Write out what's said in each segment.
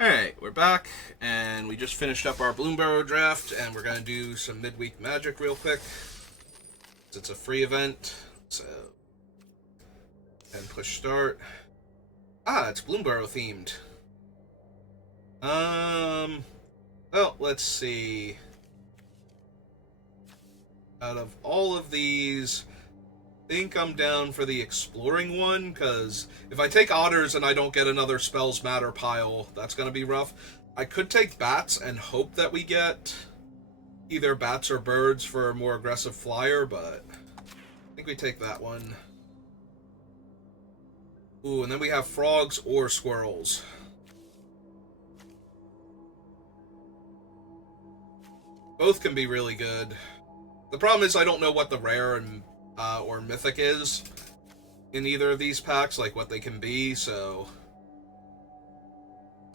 Alright, we're back, and we just finished up our Bloomburrow draft, and we're going to do some midweek magic real quick. It's a free event, so... And push start. It's Bloomburrow themed. Well, let's see. Out of all of these, I think I'm down for the exploring one, because if I take otters and I don't get another spells matter pile, that's going to be rough. I could take bats and hope that we get either bats or birds for a more aggressive flyer, but I think we take that one. Ooh, and then we have frogs or squirrels. Both can be really good. The problem is I don't know what the rare and or mythic is in either of these packs, like what they can be, so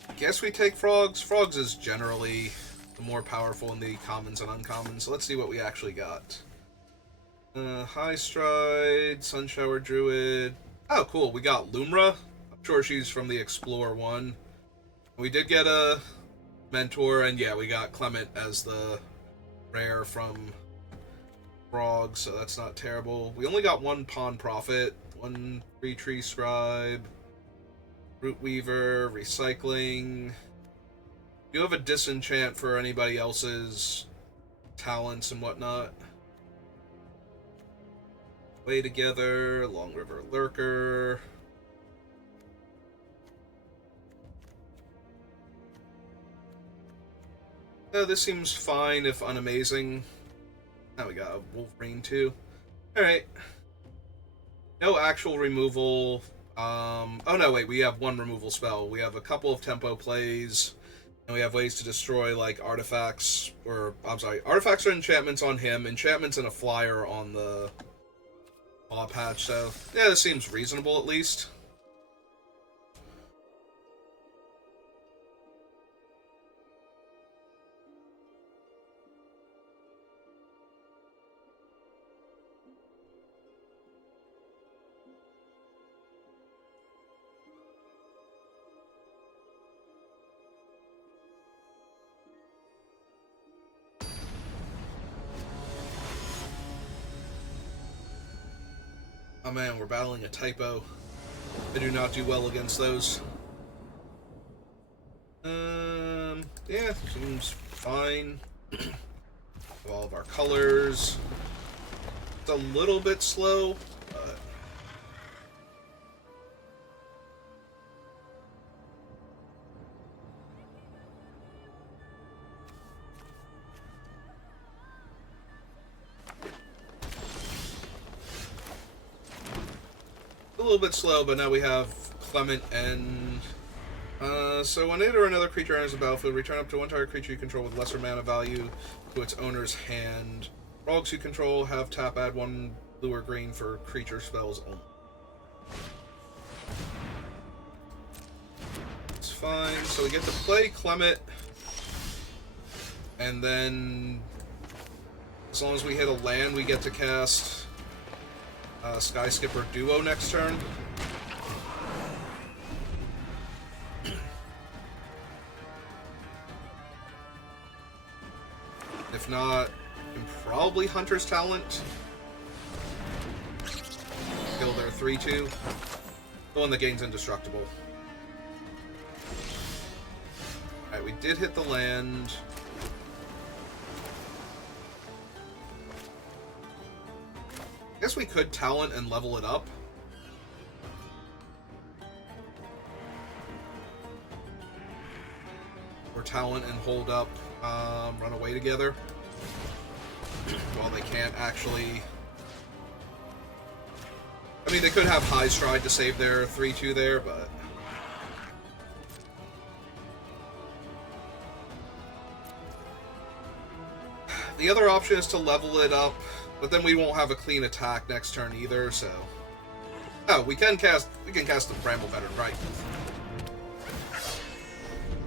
I guess we take frogs. Frogs is generally the more powerful in the commons and uncommons, so let's see what we actually got. High Stride, Sunshower Druid. Oh, cool, we got Lumra. I'm sure she's from the Explore one. We did get a Mentor, and yeah, we got Clement as the rare from Frog, so that's not terrible. We only got one Pawn Prophet, one Tree Scribe, Root Weaver, Recycling. You have a Disenchant for anybody else's talents and whatnot. Way Together, Long River Lurker. This seems fine if unamazing. Now we got a Wolverine too. Alright. No actual removal. Oh no, wait, we have one removal spell. We have a couple of tempo plays, and we have ways to destroy, like, artifacts, or, I'm sorry, artifacts or enchantments on him, enchantments and a flyer on the paw patch, so, yeah, this seems reasonable at least. Oh man, we're battling a typo. I do not do well against those. Yeah, seems fine. All of our colors. It's a little bit slow, but a little bit slow, but now we have Clement and... so when it or another creature enters the battlefield, return up to one target creature you control with lesser mana value to its owner's hand. Frogs you control have tap add one blue or green for creature spells only. It's fine. So we get to play Clement, and then as long as we hit a land, we get to cast Sky Skipper Duo next turn. If not, probably Hunter's Talent. Kill their 3-2. The one that gains Indestructible. Alright, we did hit the land. I guess we could Talent and level it up. Or Talent and hold up Run Away Together. Well, they can't actually... I mean, they could have High Stride to save their 3-2 there, but... The other option is to level it up, but then we won't have a clean attack next turn either, so... Oh, we can cast the Bramble better, right?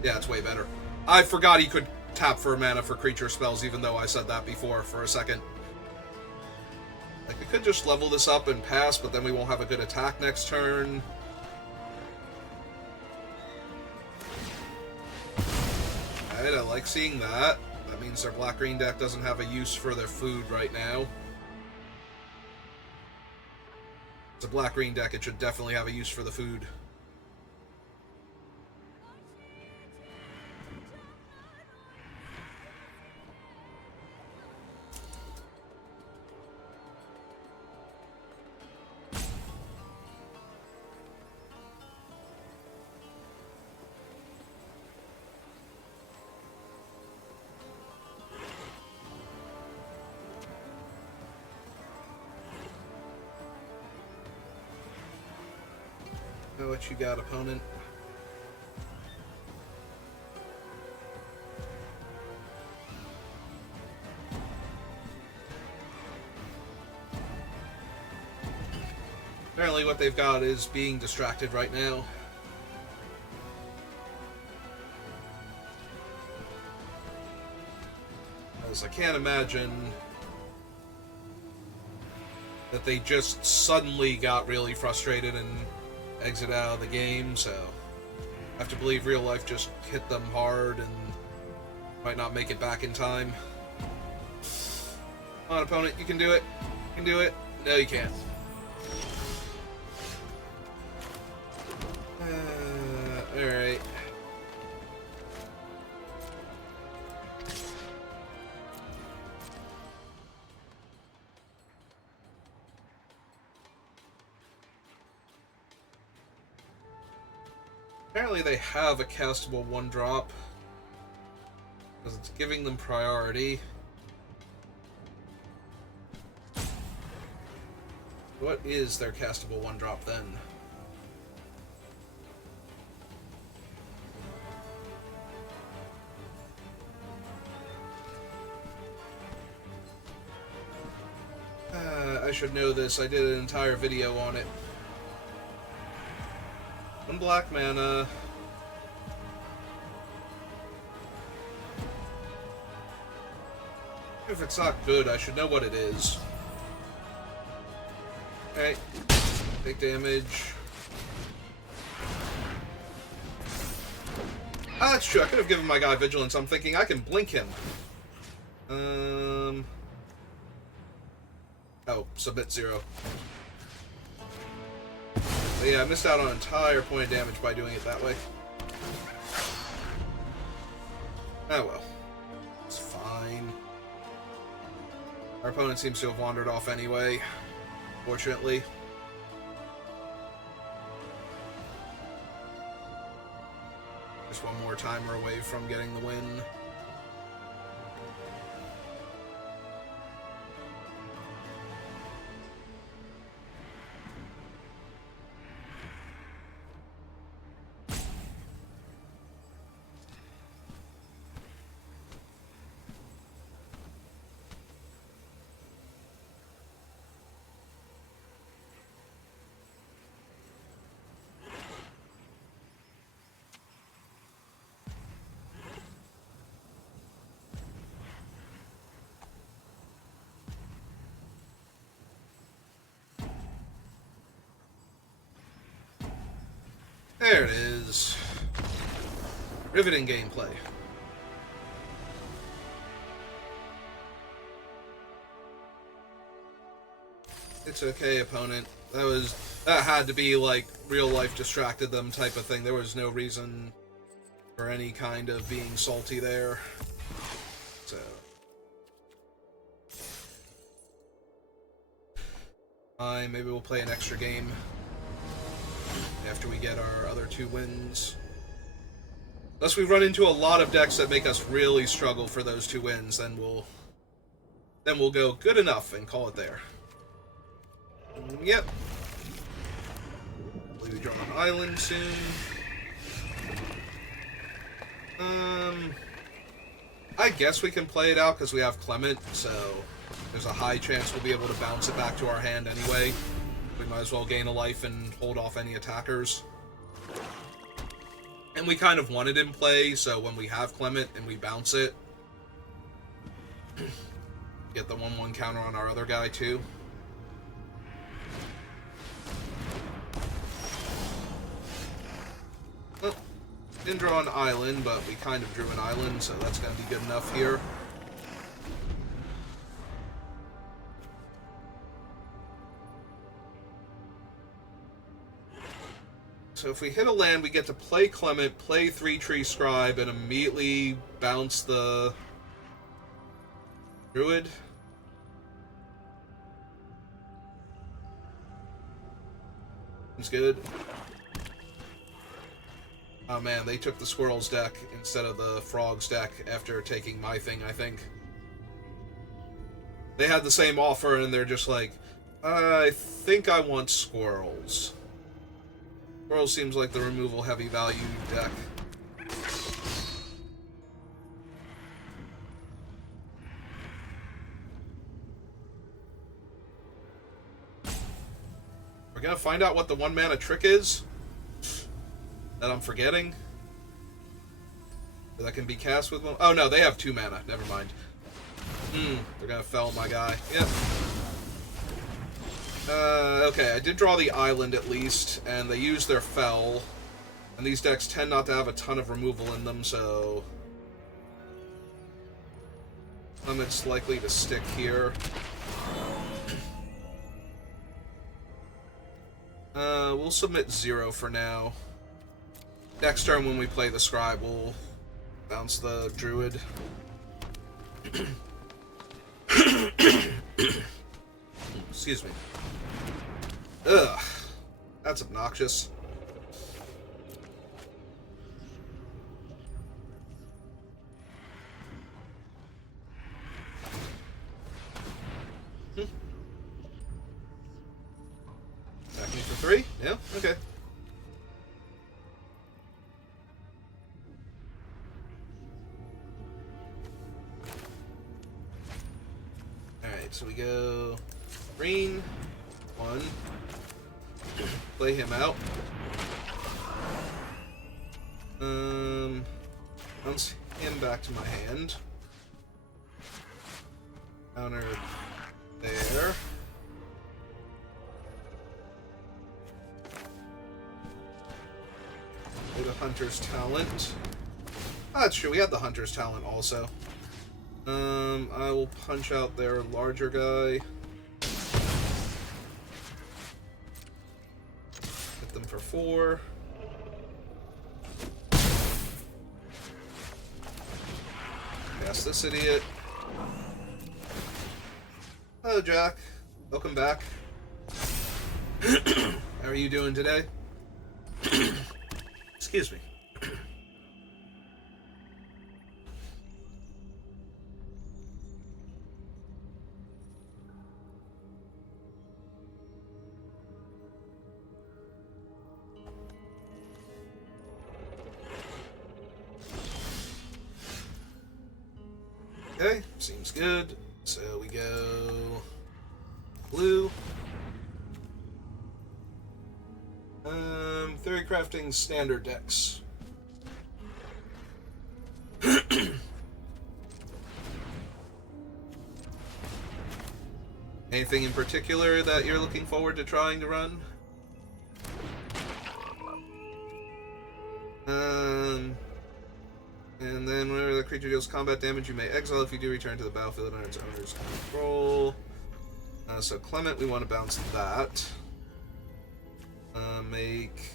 Yeah, it's way better. I forgot he could tap for mana for creature spells, even though I said that before for a second. Like, we could just level this up and pass, but then we won't have a good attack next turn. Alright, I like seeing that. That means their black-green deck doesn't have a use for their food right now. It's a black-green deck, it should definitely have a use for the food. Know what you got, opponent? Apparently what they've got is being distracted right now. As I can't imagine that they just suddenly got really frustrated and exit out of the game, so I have to believe real life just hit them hard and might not make it back in time. Come on, opponent, you can do it. You can do it. No, you can't. Alright. Apparently they have a castable 1-drop, because it's giving them priority. What is their castable 1-drop then? I should know this. I did an entire video on it. 1 black mana. If it's not good, I should know what it is. Okay. Take damage. Ah, that's true. I could have given my guy Vigilance. I'm thinking I can blink him. Oh, submit 0. But yeah, I missed out on an entire point of damage by doing it that way. Oh well. It's fine. Our opponent seems to have wandered off anyway, fortunately. Just one more timer away from getting the win. There it is. Riveting gameplay. It's okay, opponent. That had to be like real life distracted them type of thing. There was no reason for any kind of being salty there. So fine, maybe we'll play an extra game after we get our other 2 wins. Unless we run into a lot of decks that make us really struggle for those 2 wins, then we'll go good enough and call it there. Yep. I believe we draw an island soon. I guess we can play it out because we have Clement, so there's a high chance we'll be able to bounce it back to our hand anyway. We might as well gain a life and hold off any attackers. And we kind of want it in play, so when we have Clement and we bounce it, get the 1/1 counter on our other guy too. Didn't draw an island, but we kind of drew an island, so that's going to be good enough here. So if we hit a land, we get to play Clement, play 3-Tree Scribe, and immediately bounce the Druid. That's good. Oh man, they took the Squirrels deck instead of the Frogs deck after taking my thing, I think. They had the same offer and they're just like, I think I want Squirrels. Squirrels seems like the removal heavy value deck. We're gonna find out what the 1-mana trick is that I'm forgetting. That can be cast with one. Oh no, they have 2 mana. Never mind. They're gonna fell my guy. Yep. Okay, I did draw the island at least, and they used their fell. And these decks tend not to have a ton of removal in them, so it's likely to stick here. We'll submit 0 for now. Next turn when we play the Scribe, we'll bounce the Druid. Excuse me. Ugh. That's obnoxious. Back me for 3? Yeah? Okay. Alright, so we go green, 1. Play him out. Bounce him back to my hand. Counter there. Play the Hunter's Talent. Oh, that's true, we had the Hunter's Talent also. I will punch out their larger guy. Hit them for 4. Cast this idiot. Hello, Jack. Welcome back. How are you doing today? Excuse me. Okay, seems good. So we go blue. Theory crafting standard decks. Anything in particular that you're looking forward to trying to run? And then whenever the creature deals combat damage, you may exile. If you do, return to the battlefield under its owner's control. So Clement, we want to bounce that. Make...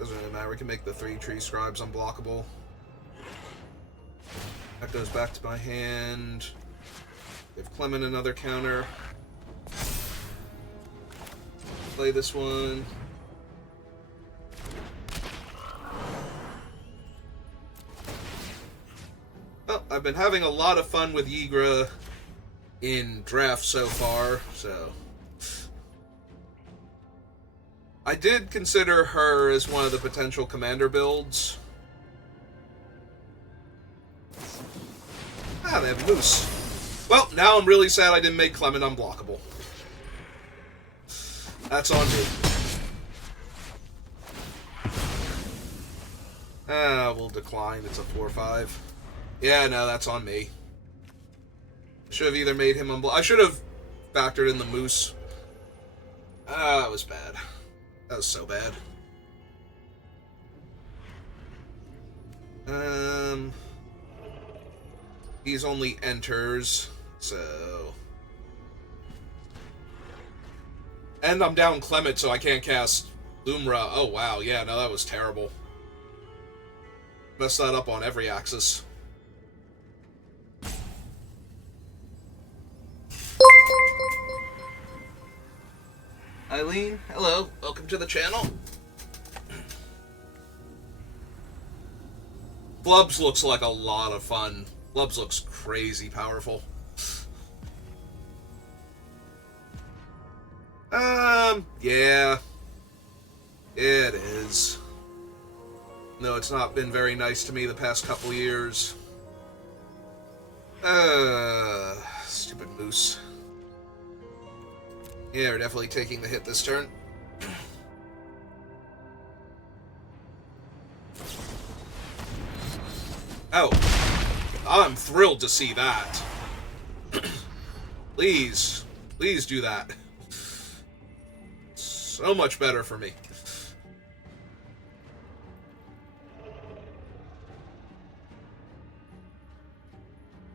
doesn't really matter. We can make the 3-Tree Scribes unblockable. That goes back to my hand. Give Clement another counter. Play this one. Well, I've been having a lot of fun with Yigra in draft so far, so... I did consider her as one of the potential commander builds. Ah, they have Moose. Well, now I'm really sad I didn't make Clement unblockable. That's on me. We'll decline. It's a 4/5. Yeah, no, that's on me. Should have either made him unblockable. I should have factored in the Moose. Ah, that was bad. That was so bad. These only enters, so... And I'm down Clement, so I can't cast Bloomburrow. Oh, wow. Yeah, no, that was terrible. Messed that up on every axis. Eileen, hello. Welcome to the channel. Flubs looks like a lot of fun. Flubs looks crazy powerful. Yeah. It is. No, it's not been very nice to me the past couple years. Stupid moose. Yeah, we're definitely taking the hit this turn. Oh. I'm thrilled to see that. Please. Please do that. So much better for me.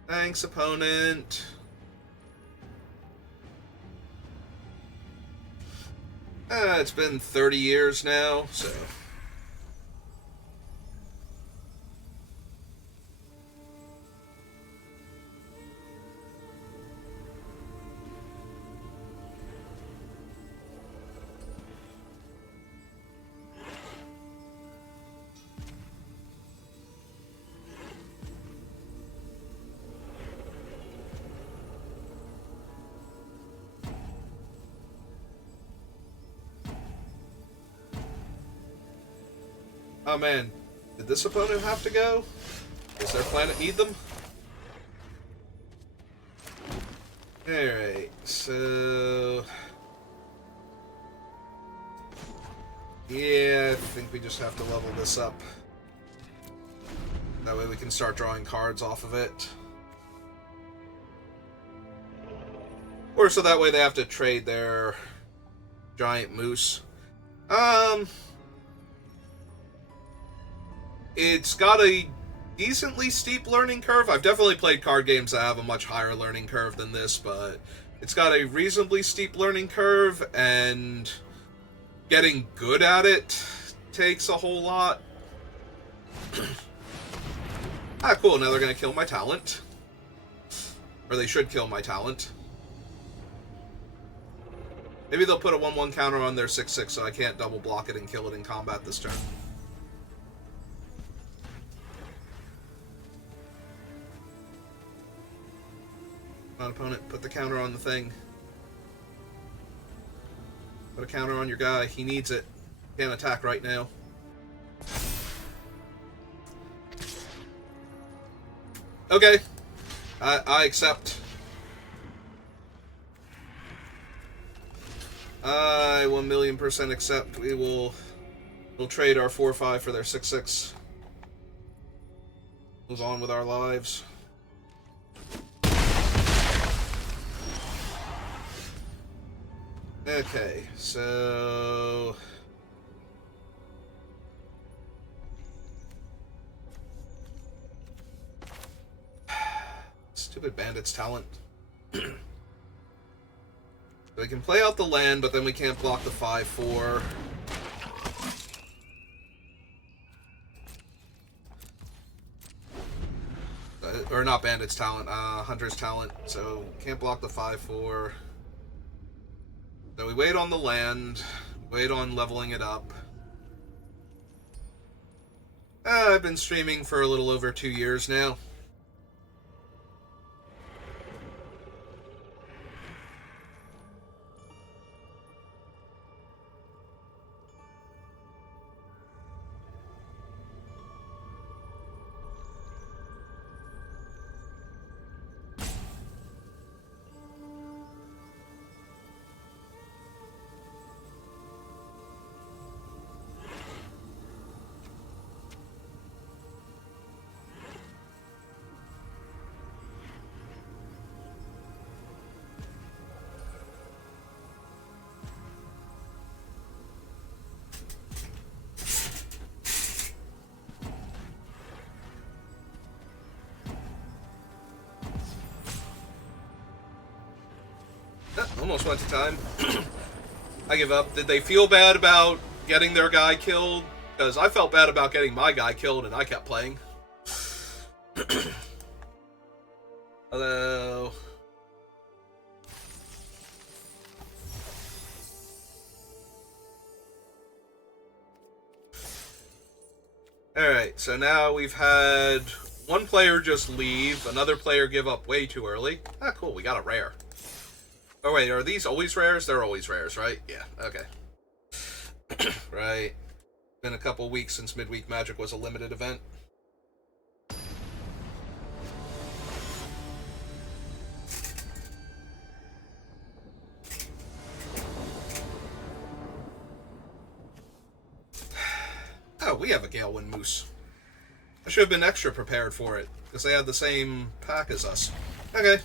Thanks, opponent. It's been 30 years now, so... Oh man, did this opponent have to go? Does their planet need them? Alright, so... Yeah, I think we just have to level this up. That way we can start drawing cards off of it. Or so that way they have to trade their giant moose. It's got a decently steep learning curve. I've definitely played card games that have a much higher learning curve than this, but it's got a reasonably steep learning curve, and getting good at it takes a whole lot. Ah, cool. Now they're going to kill my talent. Or they should kill my talent. Maybe they'll put a 1/1 counter on their 6/6 so I can't double block it and kill it in combat this turn. Come on, opponent. Put the counter on the thing. Put a counter on your guy. He needs it. Can't attack right now. Okay. I accept. I 1,000,000% accept. We'll trade our 4/5 for their 6/6. Move on with our lives. Okay, so... Stupid bandit's talent. We can play out the land, but then we can't block the 5/4. Or not bandit's talent, hunter's talent. So can't block the 5/4. So we wait on the land, wait on leveling it up. I've been streaming for a little over 2 years now. almost went to time. I give up. Did they feel bad about getting their guy killed? Because I felt bad about getting my guy killed, and I kept playing. Hello. Alright, so now we've had one player just leave, another player give up way too early. Ah, cool, we got a rare. Oh wait, are these always rares? They're always rares, right? Yeah, okay. Right. Been a couple weeks since Midweek Magic was a limited event. Oh, we have a Galewind Moose. I should have been extra prepared for it, because they had the same pack as us. Okay.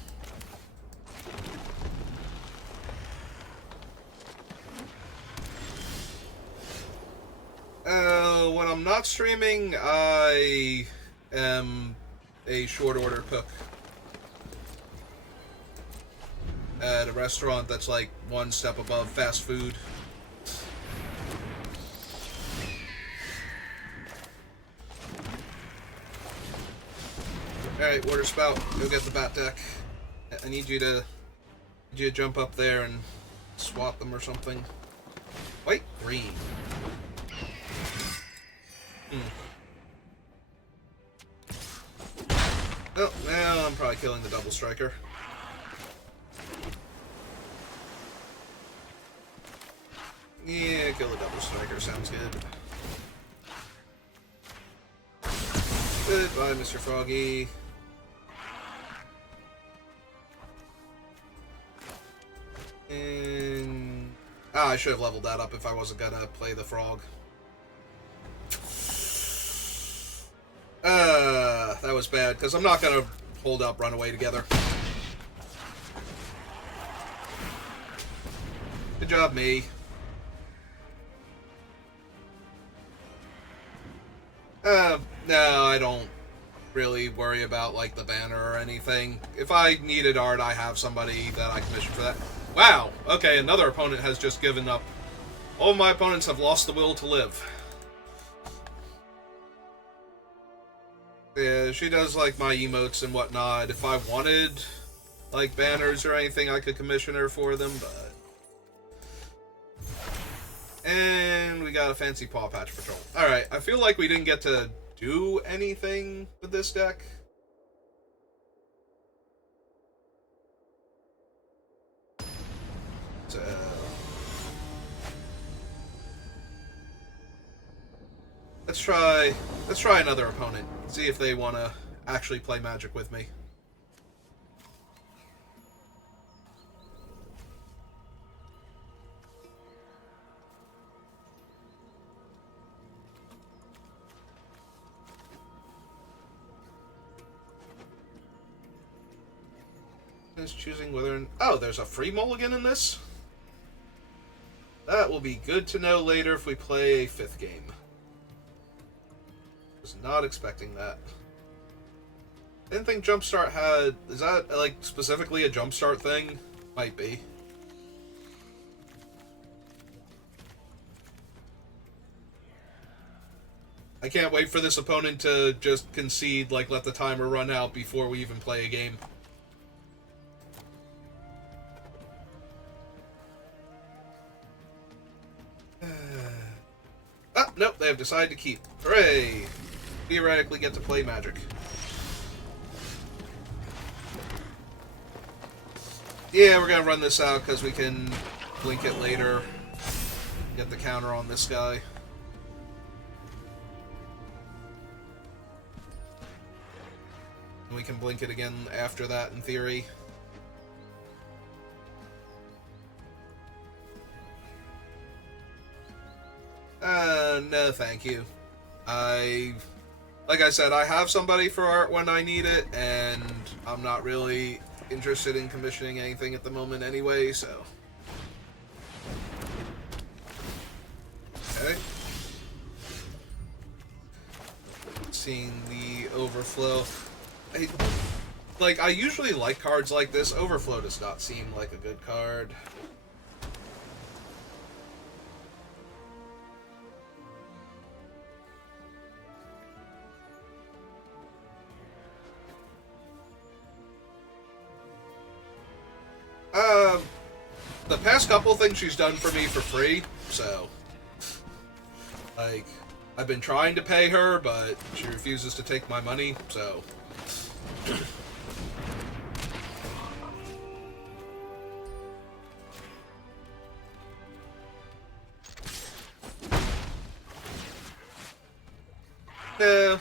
When I'm not streaming, I am a short order cook at a restaurant that's like one step above fast food. Alright, Water Spout, go get the bat deck. I need you to jump up there and swap them or something. White, green. Oh, now I'm probably killing the double striker. Yeah, kill the double striker, sounds good. Goodbye, Mr. Froggy. And... ah, I should have leveled that up if I wasn't gonna play the frog. That was bad, because I'm not gonna hold up Runaway together. Good job, me. No, I don't really worry about, like, the banner or anything. If I needed art, I have somebody that I commission for that. Wow! Okay, another opponent has just given up. All of my opponents have lost the will to live. Yeah, she does, like, my emotes and whatnot. If I wanted, like, banners or anything, I could commission her for them, but... and we got a fancy Paw Patch Patrol. Alright, I feel like we didn't get to do anything with this deck. So... let's try another opponent. See if they want to actually play Magic with me. Is choosing whether... oh, there's a free mulligan in this? That will be good to know later if we play a 5th game. Was not expecting that. Didn't think Jumpstart had... is that, like, specifically a Jumpstart thing? Might be. I can't wait for this opponent to just concede, like, let the timer run out before we even play a game. Ah, nope, they have decided to keep. Hooray! Theoretically get to play Magic. Yeah, we're gonna run this out because we can blink it later. Get the counter on this guy. And we can blink it again after that, in theory. No thank you. Like I said, I have somebody for art when I need it, and I'm not really interested in commissioning anything at the moment anyway, so... okay. Seeing the overflow. Like, I usually like cards like this. Overflow does not seem like a good card. The past couple things she's done for me for free, so... Like, I've been trying to pay her, but she refuses to take my money, so... Yeah.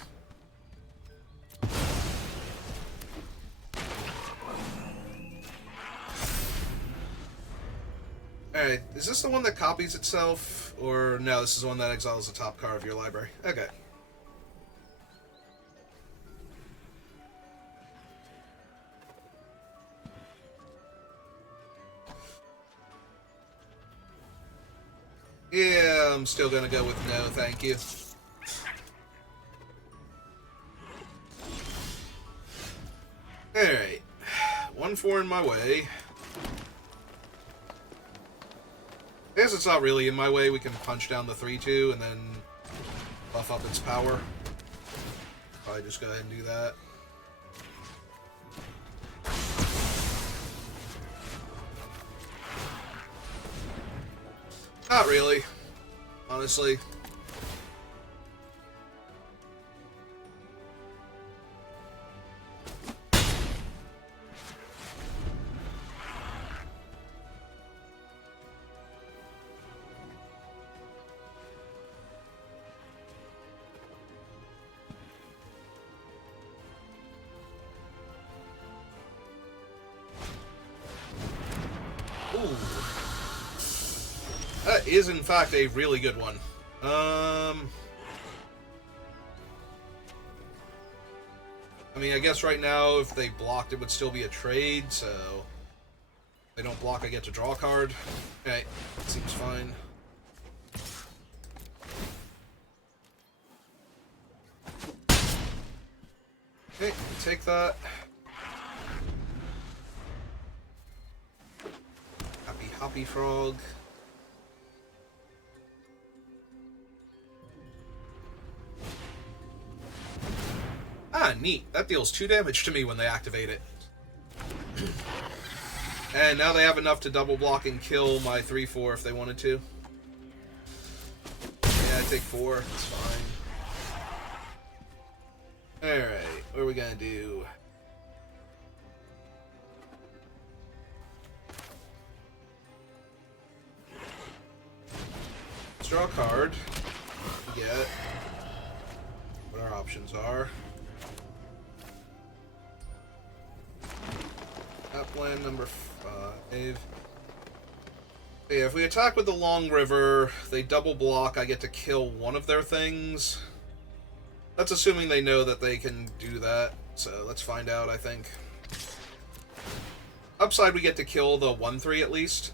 Alright, is this the one that copies itself? Or no, this is the one that exiles the top card of your library. Okay. Yeah, I'm still gonna go with no, thank you. Alright. 1-4 in my way. I guess it's not really in my way. We can punch down the 3-2 and then buff up its power. Probably just go ahead and do that. Not really, honestly. Ooh. That is, in fact, a really good one. I mean, I guess right now, if they blocked, it would still be a trade, so... If they don't block, I get to draw a card. Okay, seems fine. Okay, take that. Happy frog. Ah, neat. That deals 2 damage to me when they activate it. And now they have enough to double block and kill my 3-4 if they wanted to. Yeah, I take 4. That's fine. Alright, what are we gonna do? Let's draw a card. Get what our options are. Upland number 5. Yeah, if we attack with the Long River, they double block, I get to kill one of their things. That's assuming they know that they can do that, so let's find out, I think. Upside, we get to kill the 1-3 at least.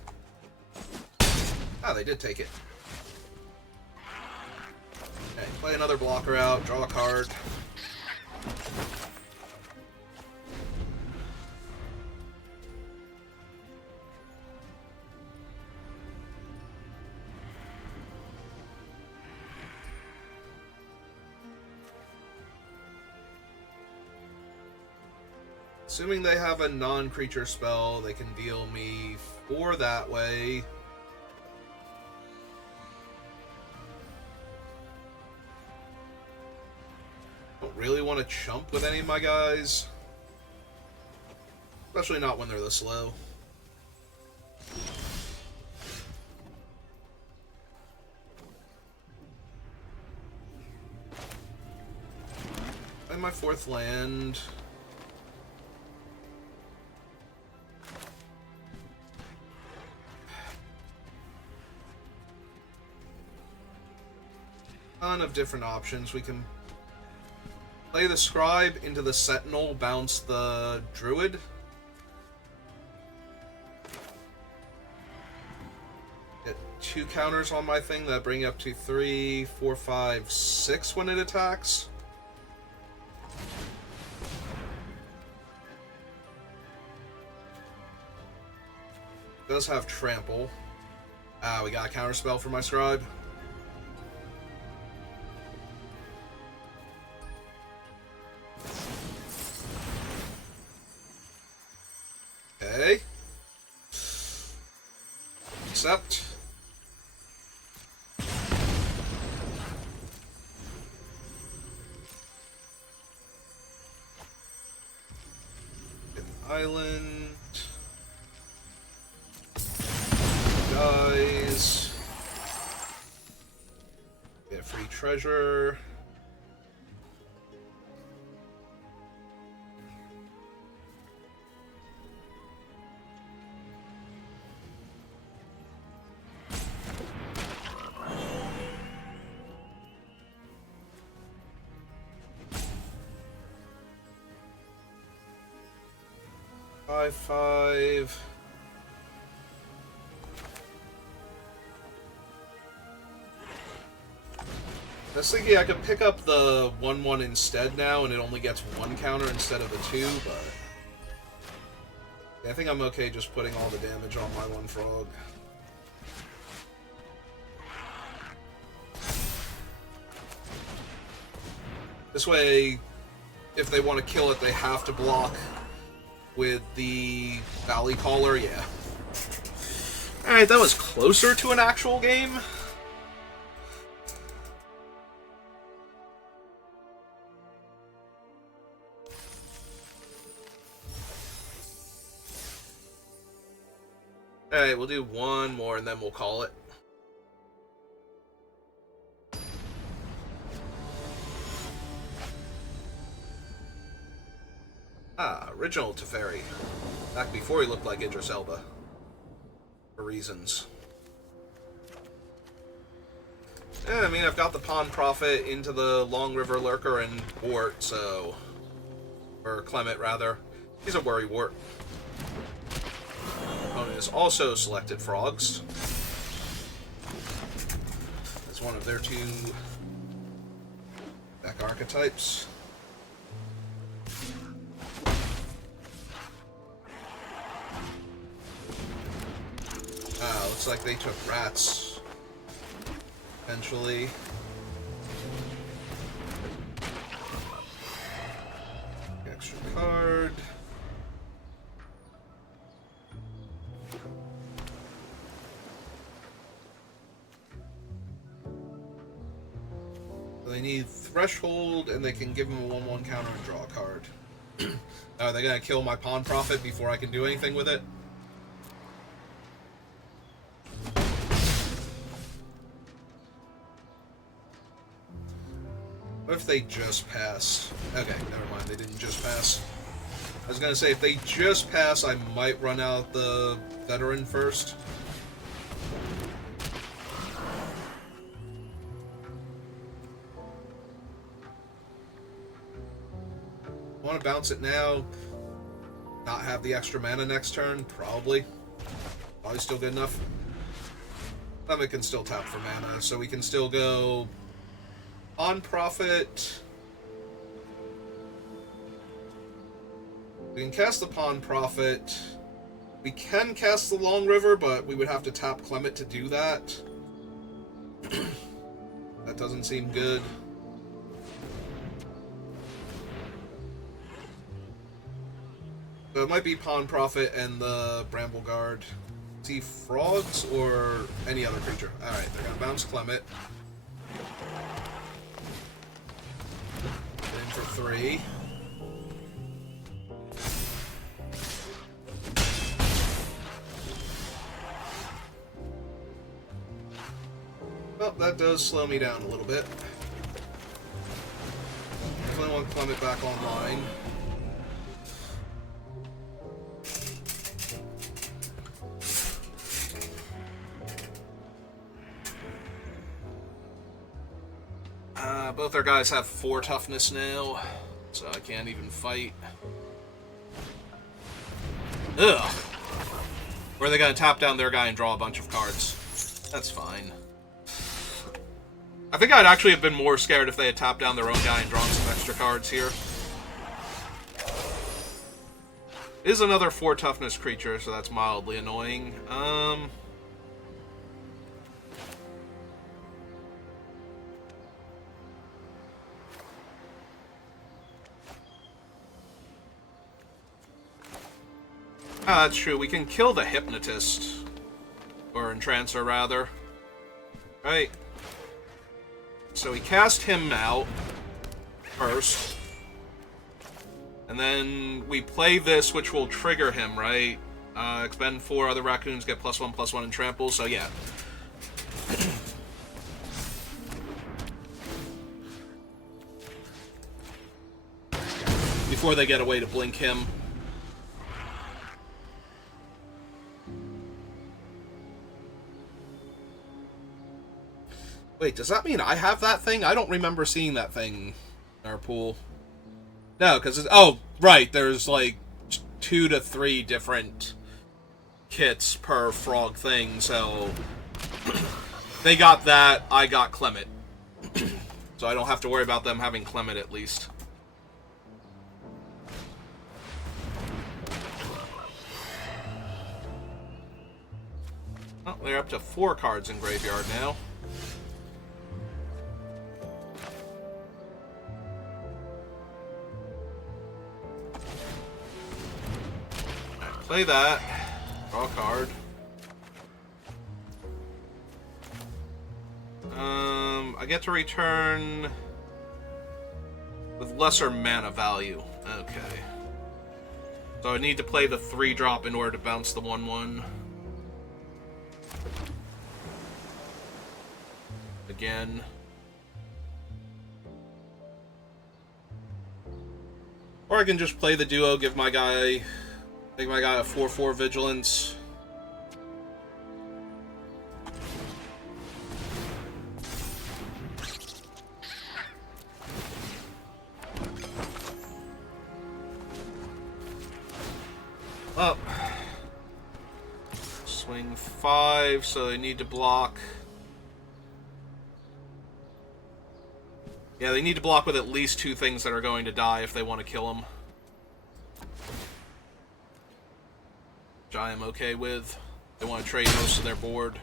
Ah, they did take it. Okay, play another blocker out, draw a card. Assuming they have a non-creature spell, they can deal me 4 that way. Don't really want to chump with any of my guys. Especially not when they're this low. Play my 4th land. Ton of different options. We can play the Scribe into the Sentinel, bounce the Druid. Get 2 counters on my thing that bring up to 3, 4, 5, 6 when it attacks. Does have trample. We got a counterspell for my scribe. Okay. Accept. Island. Guys. Get free treasure. Five. I was thinking I could pick up the 1/1 instead now, and it only gets 1 counter instead of the 2, but yeah, I think I'm okay just putting all the damage on my 1 frog. This way, if they want to kill it, they have to block with the Valley Caller, yeah. Alright, that was closer to an actual game. Alright, we'll do 1 more and then we'll call it. Original Teferi. Back before he looked like Idris Elba. For reasons. Yeah, I mean, I've got the Pawn Prophet into the Long River Lurker and Wart, so... Or Clement, rather. He's a worry Wart. Opponent has also selected frogs. As one of their 2 deck archetypes. Looks like they took rats. Eventually. Extra card. So they need Threshold, and they can give them a 1/1 counter and draw a card. Are they gonna kill my Pawn Prophet before I can do anything with it? What if they just pass? Okay, never mind, they didn't just pass. I was gonna say, if they just pass, I might run out the veteran first. I want to bounce it now. Not have the extra mana next turn? Probably. Probably still good enough. Clement can still tap for mana, so we can still go... Pawn Prophet. We can cast the Pawn Prophet. We can cast the Long River, but we would have to tap Clement to do that. That doesn't seem good. So it might be Pawn Prophet and the Bramble Guard. See frogs or any other creature? Alright, they're gonna bounce Clement. In for 3. Well, that does slow me down a little bit. Definitely want Clement back online. Both our guys have 4 toughness now, so I can't even fight. Ugh! Or are they gonna tap down their guy and draw a bunch of cards? That's fine. I think I'd actually have been more scared if they had tapped down their own guy and drawn some extra cards here. Is another 4 toughness creature, so that's mildly annoying. Ah, that's true. We can kill the Hypnotist. Or Entrancer, rather. Right. So we cast him out first. And then we play this, which will trigger him, right? Expend 4 other raccoons, get +1/+1 and trample, so yeah. Before they get away to blink him. Wait, does that mean I have that thing? I don't remember seeing that thing in our pool. No, because it's... Oh, right, there's like 2 to 3 different kits per frog thing, so... They got that, I got Clement. So I don't have to worry about them having Clement, at least. Oh, they're up to 4 cards in graveyard now. Play that. Draw a card. I get to return with lesser mana value. Okay. So I need to play the 3-drop in order to bounce the 1/1. Again. Or I can just play the duo, give my guy... Make my guy a 4/4 vigilance. Up. Swing 5, so they need to block. Yeah, they need to block with at least 2 things that are going to die if they want to kill him. Which I am okay with. They want to trade most of their board.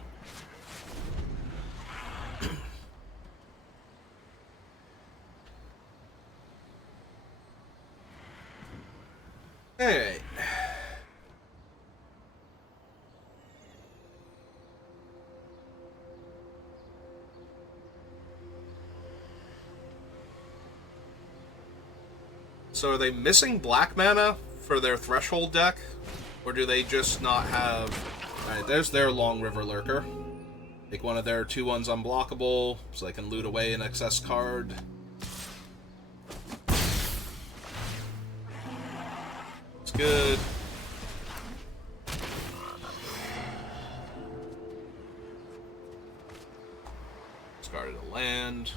Alright. So are they missing black mana for their Threshold deck? Or do they just not have... Alright, there's their Long River Lurker. Make one of their 2/1s unblockable, so they can loot away an excess card. It's good. Discarded a land.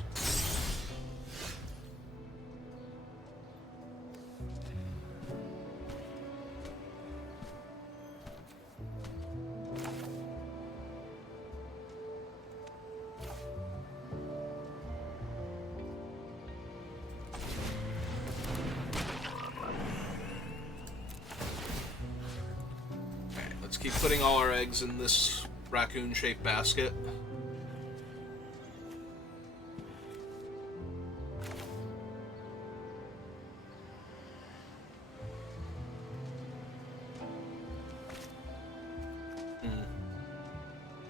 Keep putting all our eggs in this raccoon-shaped basket. So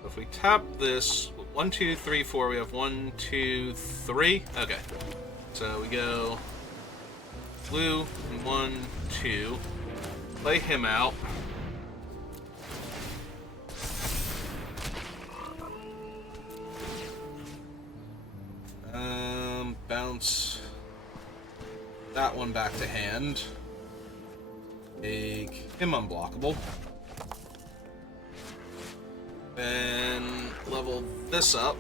if we tap this, 1, 2, 3, 4, we have 1, 2, 3. Okay. So we go blue, 1, 2. Play him out. Bounce that one back to hand. Make him unblockable. Then level this up.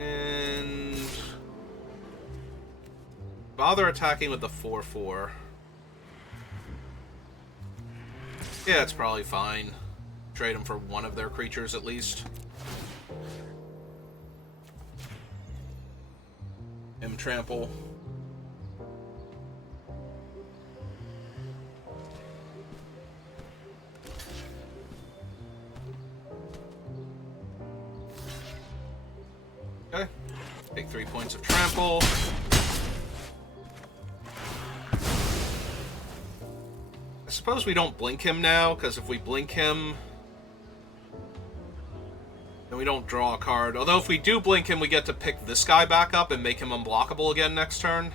And bother attacking with the 4/4. Yeah, it's probably fine. Trade them for one of their creatures at least. Him trample. Okay. Take 3 points of trample. I suppose we don't blink him now, because if we blink him, then we don't draw a card. Although if we do blink him, we get to pick this guy back up and make him unblockable again next turn.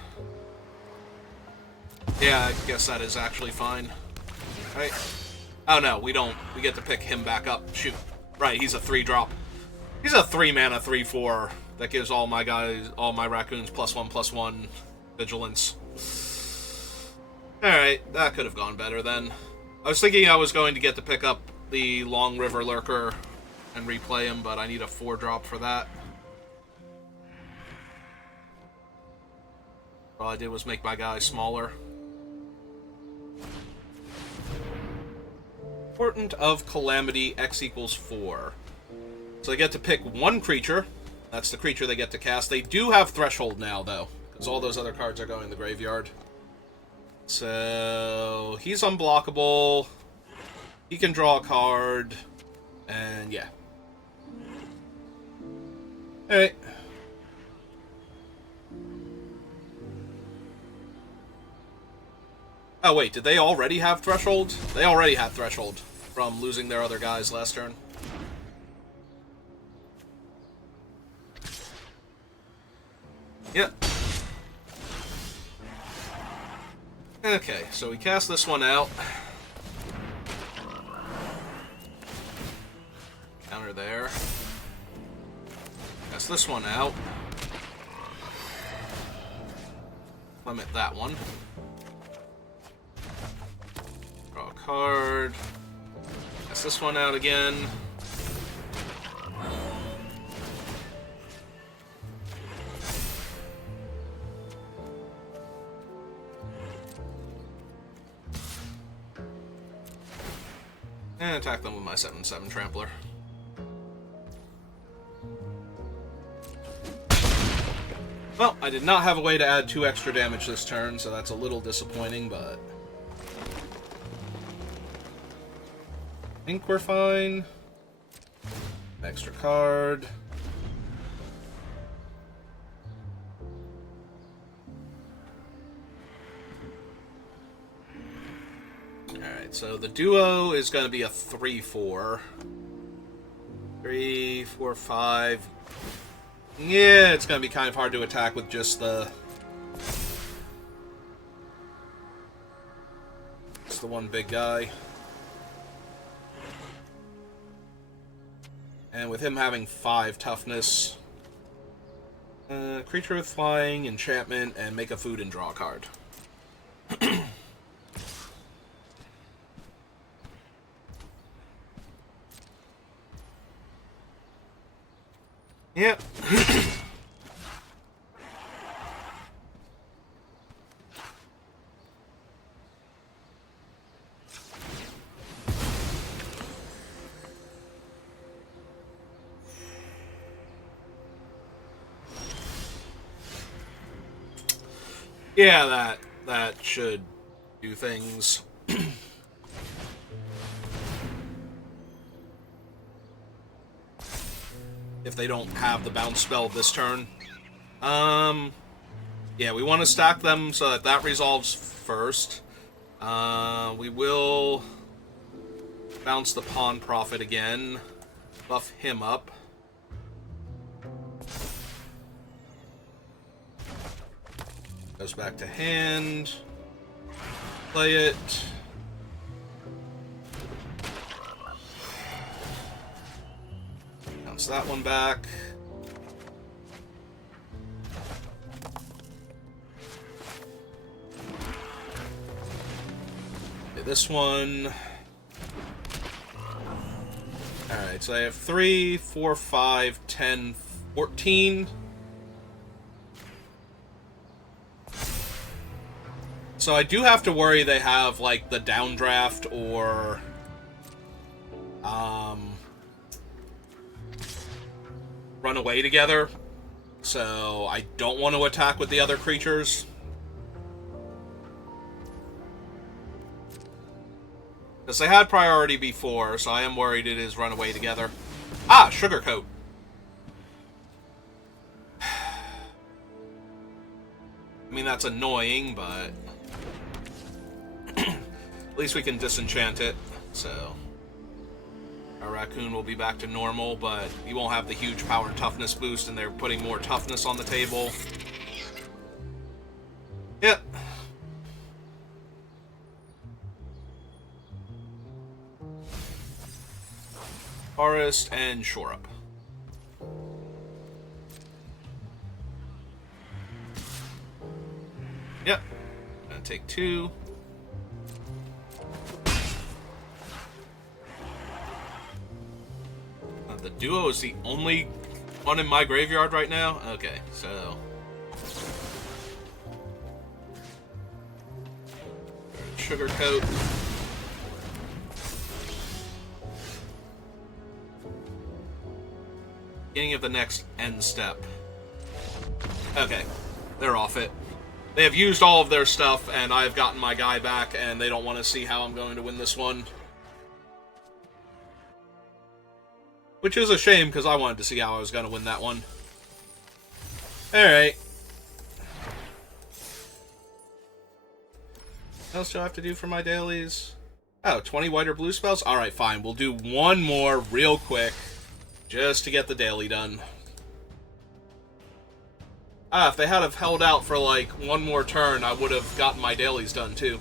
Yeah, I guess that is actually fine. Right? Oh no, we don't. We get to pick him back up. Shoot. Right, he's a 3-drop. He's a 3-mana 3/4 that gives all my guys, all my raccoons +1/+1 vigilance. Alright, that could have gone better then. I was thinking I was going to get to pick up the Long River Lurker and replay him, but I need a 4-drop for that. All I did was make my guy smaller. Portent of Calamity, X = 4. So they get to pick one creature. That's the creature they get to cast. They do have Threshold now, though, because all those other cards are going in the graveyard. So he's unblockable. He can draw a card. And yeah. Alright. Oh wait, did they already have Threshold? They already had Threshold from losing their other guys last turn. Yep. Okay, so we cast this one out. Counter there. Cast this one out. Limit that one. Draw a card. Cast this one out again. And attack them with my 7/7 Trampler. Well, I did not have a way to add 2 extra damage this turn, so that's a little disappointing, but I think we're fine. Extra card. Alright, so the duo is going to be a 3/4. 3, 4, 5. Yeah, it's going to be kind of hard to attack with just the one big guy. And with him having 5 toughness, creature with flying, enchantment, and make a food and draw a card. Yep. Yeah, that should do things. If they don't have the bounce spell this turn. Yeah, we want to stack them so that that resolves first. We will bounce the Pawn Prophet again. Buff him up. Goes back to hand. Play it. Bounce that one back. Okay, this one. Alright, so I have 3, 4, 5, 10, 14. So I do have to worry they have, like, the downdraft or run away together. So I don't want to attack with the other creatures. Because they had priority before, so I am worried it is run away together. Ah, Sugarcoat. mean, that's annoying, but at least we can disenchant it, so our raccoon will be back to normal, but you won't have the huge power and toughness boost, and they're putting more toughness on the table. Yep. Forest and shore up. Yep. Gonna take 2. The duo is the only one in my graveyard right now? Okay, so sugar coat. Beginning of the next end step. Okay, they're off it. They have used all of their stuff, and I've gotten my guy back, and they don't want to see how I'm going to win this one. Which is a shame, because I wanted to see how I was going to win that one. Alright. What else do I have to do for my dailies? Oh, 20 white or blue spells? Alright, fine. We'll do one more real quick, just to get the daily done. Ah, if they had have held out for, like, one more turn, I would have gotten my dailies done, too.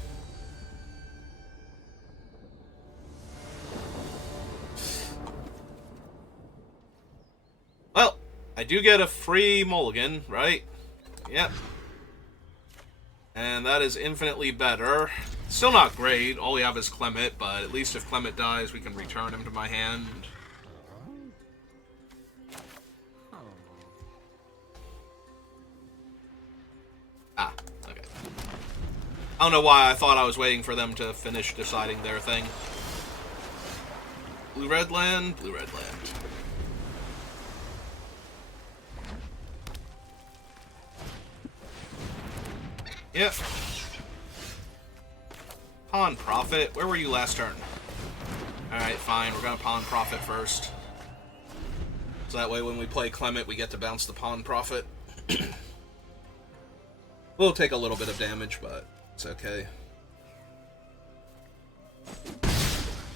Well, I do get a free mulligan, right? Yep. And that is infinitely better. Still not great. All we have is Clement, but at least if Clement dies, we can return him to my hand. Ah, okay. I don't know why I thought I was waiting for them to finish deciding their thing. Blue-red land, blue-red land. Yep. Pawn Profit. Where were you last turn? Alright, fine. We're gonna Pawn Profit first. So that way when we play Clement, we get to bounce the Pawn Profit. We'll take a little bit of damage, but it's okay.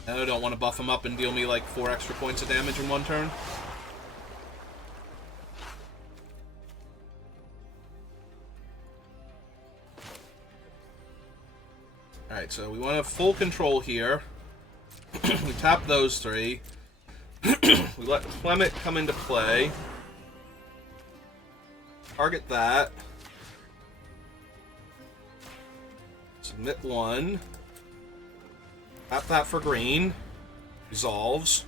I don't want to buff him up and deal me like 4 extra points of damage in one turn. Alright, so we want to have full control here. We tap those 3. We let Clement come into play. Target that. Submit 1. Tap that for green. Resolves.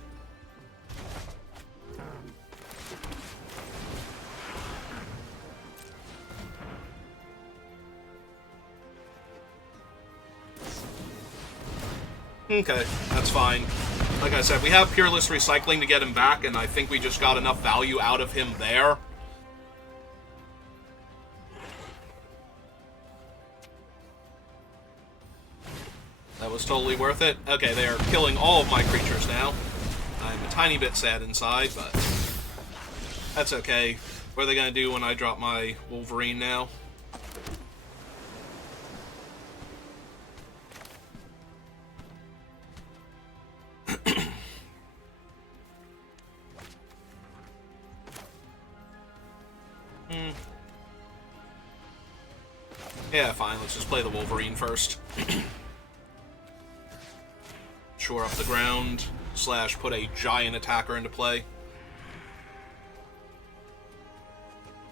Okay, that's fine. Like I said, we have Peerless Recycling to get him back, and I think we just got enough value out of him there. That was totally worth it. Okay, they are killing all of my creatures now. I'm a tiny bit sad inside, but that's okay. What are they going to do when I drop my Wolverine now? Yeah, fine. Let's just play the Wolverine first. Shore up the ground, / put a giant attacker into play.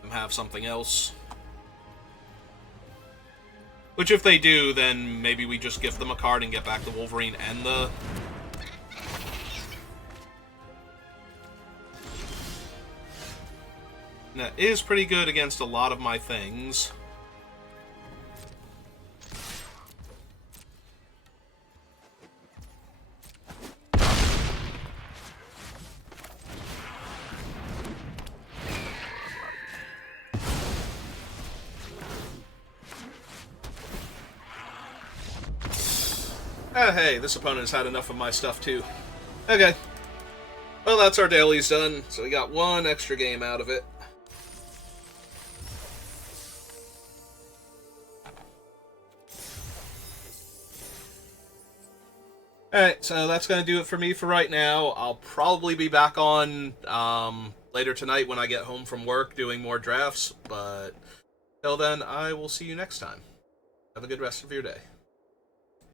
And have something else. Which if they do, then maybe we just gift them a card and get back the Wolverine and the... And that is pretty good against a lot of my things. Hey, this opponent has had enough of my stuff too. Okay. Well, that's our dailies done, so we got 1 extra game out of it. Alright, so that's going to do it for me for right now. I'll probably be back on later tonight when I get home from work doing more drafts, but till then, I will see you next time. Have a good rest of your day.